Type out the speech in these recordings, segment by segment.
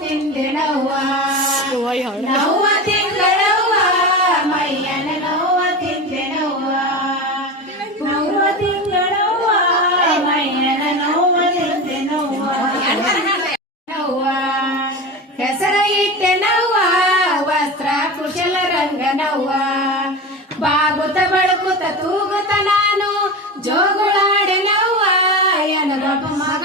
ತಿಂದಿನವ್ವ. ನವ್ವ ತಿಂಗಳವ್ವ ಮೈಯನ ನವ್ವ ತಿಂಗಳವ್ವ ಮೈಯನ ನೋವ ತಿಂದಿನವ್ವ. ನವ್ವ ಹೆಸರ ಇಟ್ಟೆನವ್ವ ವಸ್ತ್ರ ಕುಶಲ ರಂಗನವ್ವ. ಬಾಗುತ ಬಳುಕುತ ತೂಗುತ ನಾನು ಜೋಗುಳಾಡೆನವ್ವ. ಎನಗೊಬ್ಬ ಮಗ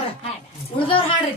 ಎನಗೊಬ್ಬ ಮಗ ಹುಟ್ಟೆನವ್ವ ಹಾಡ್ತಾರ ಉಳ್ದವ್ರು ಹಾಡ್ರಿ